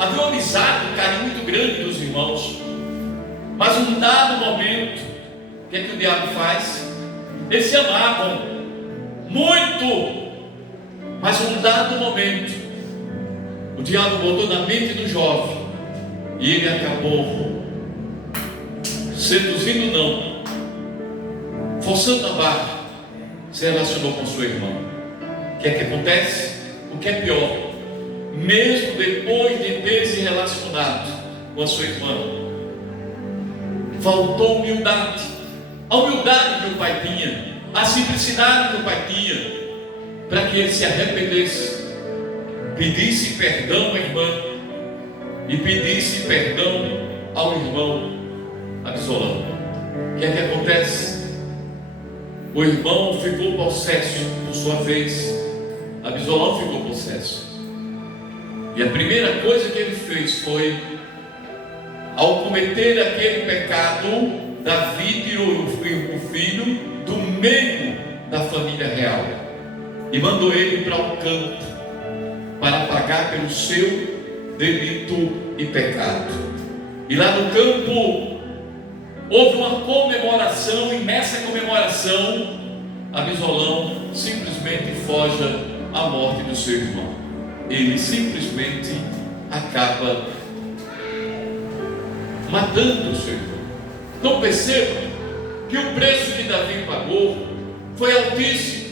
havia uma amizade, um carinho muito grande dos irmãos. Mas um dado momento, o que é que o diabo faz? Eles se amavam muito, mas um dado momento, o diabo botou na mente do jovem, e ele acabou seduzindo, não, forçando a barra, se relacionou com sua irmã. O que é que acontece? O que é pior, mesmo depois de ter se relacionado com a sua irmã, faltou humildade. A humildade que o pai tinha, a simplicidade que o pai tinha, para que ele se arrependesse, pedisse perdão à irmã e pedisse perdão ao irmão Absalão. O que é que acontece? O irmão ficou possesso, por sua vez, Absalão ficou possesso. E a primeira coisa que ele fez foi, ao cometer aquele pecado, Davi tirou o filho do meio da família real e mandou ele para o campo para pagar pelo seu delito e pecado. E lá no campo houve uma comemoração, e nessa comemoração Absalão simplesmente foge à morte do seu irmão. Ele simplesmente acaba matando o seu irmão. Então perceba que o preço que Davi pagou foi altíssimo,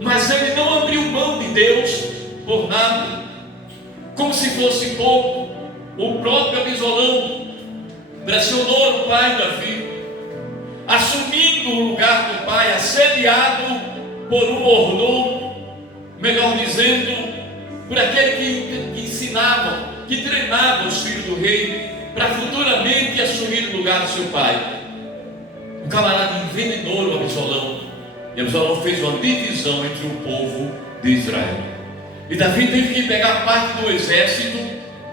mas ele não abriu mão de Deus por nada, como se fosse pouco. O próprio Absalão pressionou o pai Davi, assumindo o lugar do pai, assediado por um mordomo, melhor dizendo, por aquele que ensinava, que treinava os filhos do rei, para futuramente assumir o lugar do seu pai. Um camarada envenenou o Absalão, e Absalão fez uma divisão entre o povo de Israel. E Davi teve que pegar parte do exército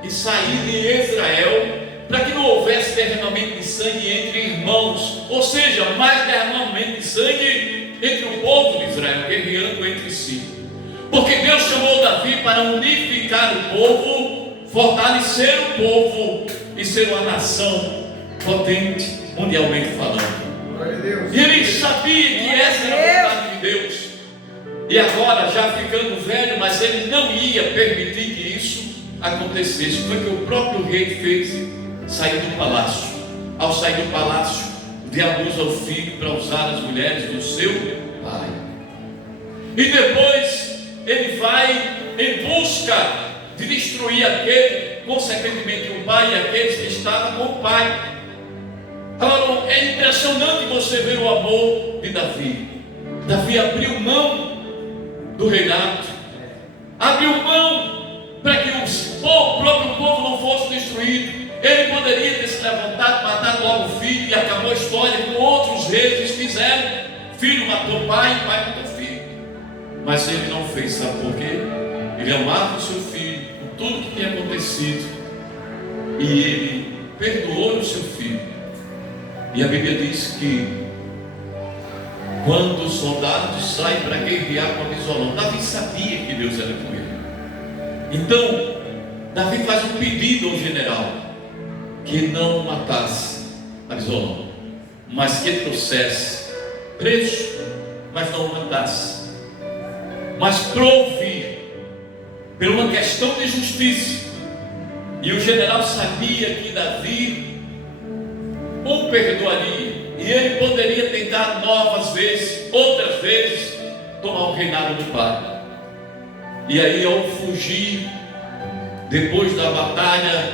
e sair de Israel, para que não houvesse derramamento de sangue entre irmãos, ou seja, mais derramamento de sangue entre o povo de Israel, guerreando entre si. Porque Deus chamou Davi para unificar o povo, fortalecer o povo e ser uma nação potente, mundialmente falando. E ele sabia que essa era a vontade de Deus. E agora, já ficando velho, mas ele não ia permitir que isso acontecesse. Foi o que o próprio rei fez, sair do palácio. Ao sair do palácio, o diabo usa o filho para usar as mulheres do seu pai. E depois ele vai em busca de destruir aquele, consequentemente o pai e aqueles que estavam com o pai. Agora, é impressionante você ver o amor de Davi. Davi abriu mão do reinado, abriu mão para que o próprio povo não fosse destruído. Ele poderia ter se levantado, matado logo o filho, e acabou a história, como outros reis fizeram. Filho matou pai, pai matou filho. Mas ele não fez, sabe por quê? Ele amava o seu filho, por tudo que tinha acontecido, e ele perdoou o seu filho. E a Bíblia diz que quando os soldados saem para guerrear com Absalão, Davi sabia que Deus era com ele. Então Davi faz um pedido ao general, que não matasse Absalão, mas que trouxesse preso, mas não matasse, mas prove por uma questão de justiça. E o general sabia que Davi o perdoaria, e ele poderia tentar novas vezes, outras vezes, tomar o reinado do pai. E aí, ao fugir, depois da batalha,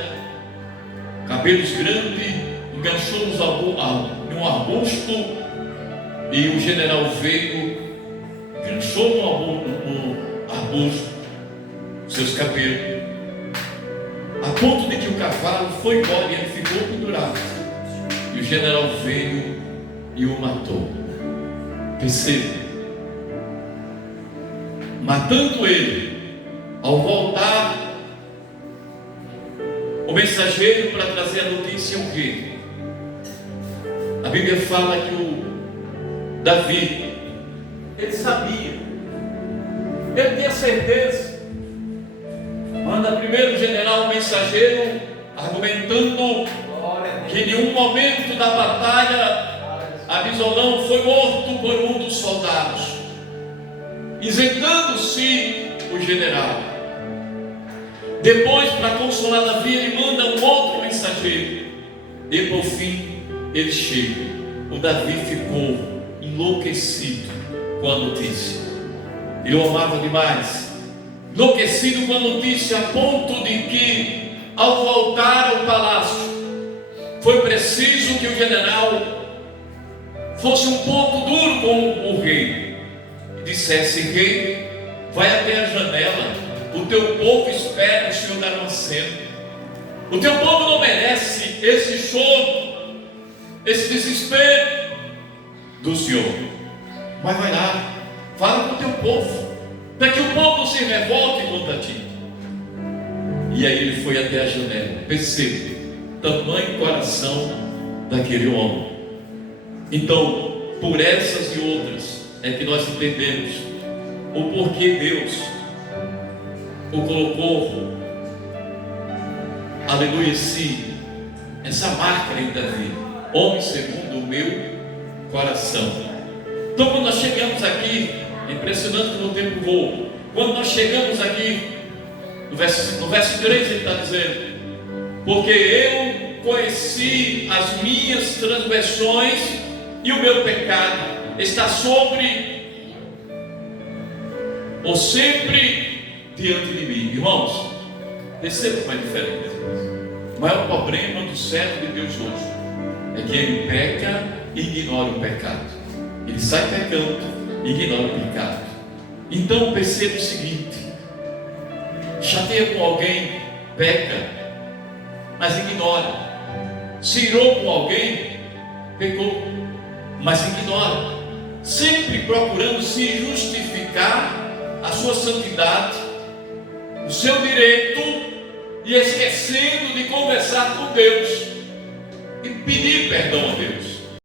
cabelos grandes, enganchou num arbusto, e o general veio, enganchou no arbusto seus cabelos, a ponto de que o cavalo foi embora e ele ficou pendurado. E o general veio e o matou. Perceba, matando ele, ao voltar o mensageiro para trazer a notícia ao rei, a Bíblia fala que o Davi, ele sabia, ele tinha certeza, Manda primeiro o general mensageiro, argumentando que em um momento da batalha, Absalão foi morto por um dos soldados, isentando-se o general. Depois, para consolar Davi, ele manda um outro mensageiro, e por fim ele chega. O Davi ficou enlouquecido com a notícia. Ele o amava demais, enlouquecido com a notícia, a ponto de que, ao voltar ao palácio, foi preciso que o general fosse um pouco duro com o rei e dissesse: rei, vai até a janela, o teu povo espera o Senhor dar uma cena. O teu povo não merece esse choro, esse desespero do Senhor. Mas vai lá, fala com o teu povo, para que o povo não se revolte contra ti. E aí ele foi até a janela. Perceba, tamanho coração daquele homem. Então, por essas e outras, é que nós entendemos o porquê Deus o colocou, aleluia, sim, essa marca em Davi, homem segundo o meu coração. Então, quando nós chegamos aqui, é impressionante como o tempo voa. Quando nós chegamos aqui, no verso 3 ele está dizendo: porque eu conheci as minhas transgressões e o meu pecado está sobre, ou sempre diante de mim. Irmãos, perceba como é diferente. O maior problema do servo de Deus hoje é que ele peca e ignora o pecado. Ele sai pecando e ignora o pecado. Então perceba o seguinte: chateia com alguém, peca, mas ignora. Se irou com alguém, pecou, mas ignora. Sempre procurando se justificar a sua santidade, o seu direito, e esquecendo de conversar com Deus e pedir perdão a Deus.